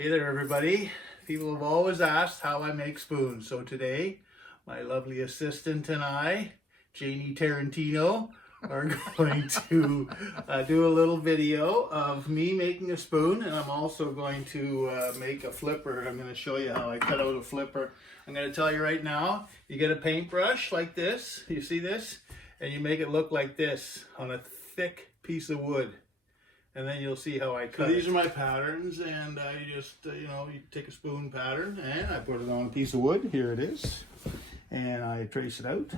Hey there, everybody. People have always asked how I make spoons. So today, my lovely assistant and I, Janie Tarantino, are going to do a little video of me making a spoon. And I'm also going to make a flipper. I'm going to show you how I cut out a flipper. I'm going to tell you right now, you get a paintbrush like this. You see this? And you make it look like this on a thick piece of wood. And then you'll see how I cut. So these are my patterns, and I just, you take a spoon pattern, and I put it on a piece of wood. Here it is. And I trace it out.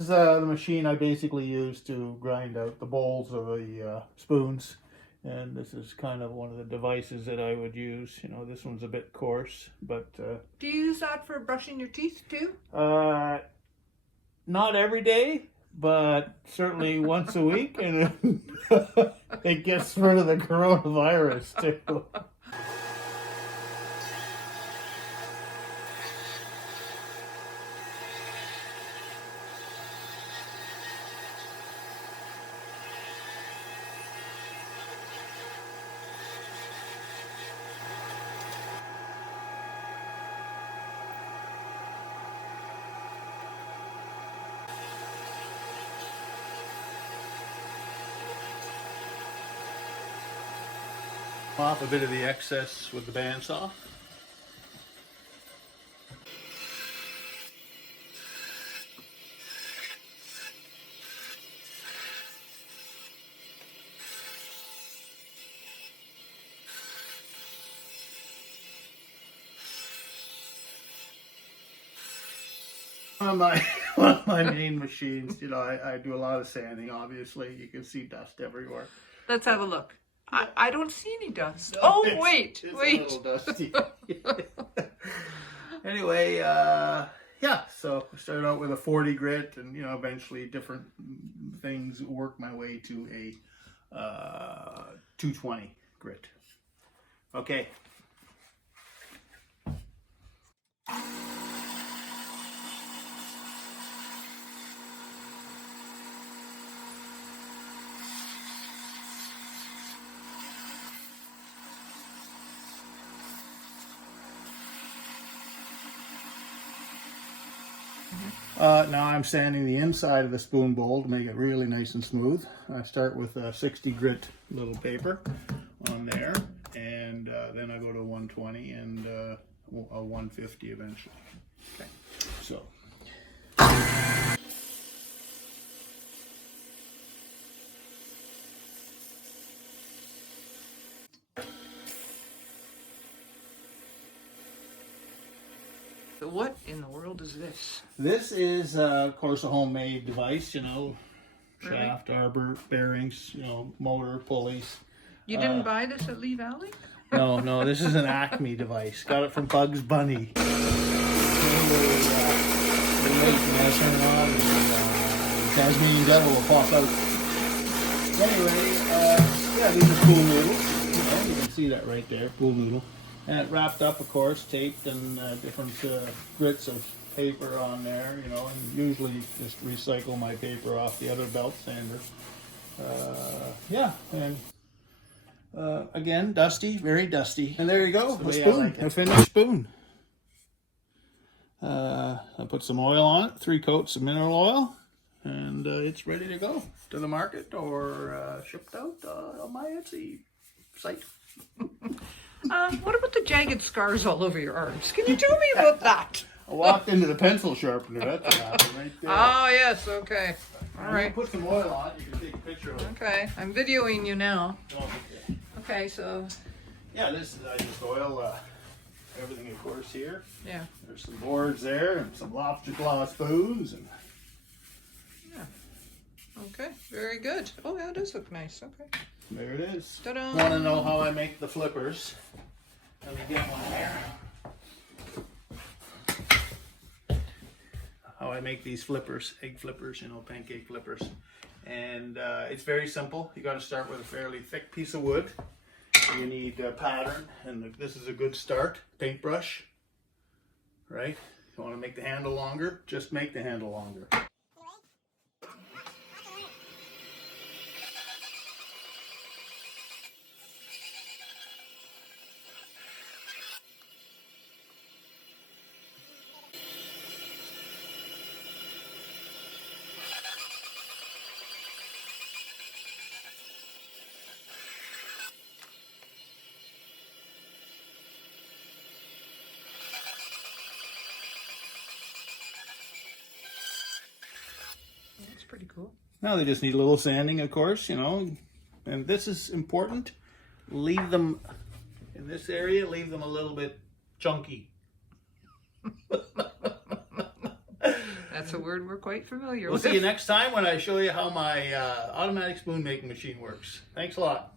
This is the machine I basically use to grind out the bowls of the spoons. And this is kind of one of the devices that I would use. You know, this one's a bit coarse, but... Do you use that for brushing your teeth too? Not every day, but certainly once a week, and it gets rid of the coronavirus too. Off a bit of the excess with the bandsaw. One of my main machines, I do a lot of sanding, obviously. You can see dust everywhere. Let's have a look. I don't see any dust. No, oh, it's wait. a little dusty. Anyway, yeah, so I started out with a 40 grit, and, eventually different things work my way to a 220 grit. Okay. Now I'm sanding the inside of the spoon bowl to make it really nice and smooth. I start with a 60 grit little paper on there, and then I go to 120 and a 150 eventually. Okay, so. What in the world is this? This is, of course, a homemade device, shaft, arbor, bearings, motor, pulleys. You didn't buy this at Lee Valley? No, this is an Acme device. Got it from Bugs Bunny. The Tasmanian devil will pop out. Anyway, yeah, these are pool noodles. You can see that right there, pool noodle. And it wrapped up, of course, taped, and different grits of paper on there, and usually just recycle my paper off the other belt sanders. Yeah, and again, dusty, very dusty. And there you go, a spoon, a finished spoon. I put some oil on it, 3 coats of mineral oil, and it's ready to go to the market or shipped out on my Etsy site. What about the jagged scars all over your arms? Can you tell me about that? I walked into the pencil sharpener. That's what happened right there. Oh, yes, okay. All I'm right. gonna put some oil on. You can take a picture of it. Okay, I'm videoing you now. Oh, okay. Okay, so, Yeah, this is, I just oil everything, of course, here. yeah. There's some boards there and some lobster claw spoons. And Okay, very good. Oh, that does look nice. Okay. there it is. Ta-da! Want to know how I make the flippers? Let me get one here. How I make these flippers, egg flippers, pancake flippers. And it's very simple. You got to start with a fairly thick piece of wood. You need a pattern, and this is a good start. Paintbrush, right? You want to make the handle longer? Just make the handle longer. That's pretty cool. Now they just need a little sanding, of course, and this is important. Leave them, in this area, leave them a little bit chunky. That's a word we're quite familiar We'll with. see you next time when I show you how my automatic spoon making machine works. Thanks a lot.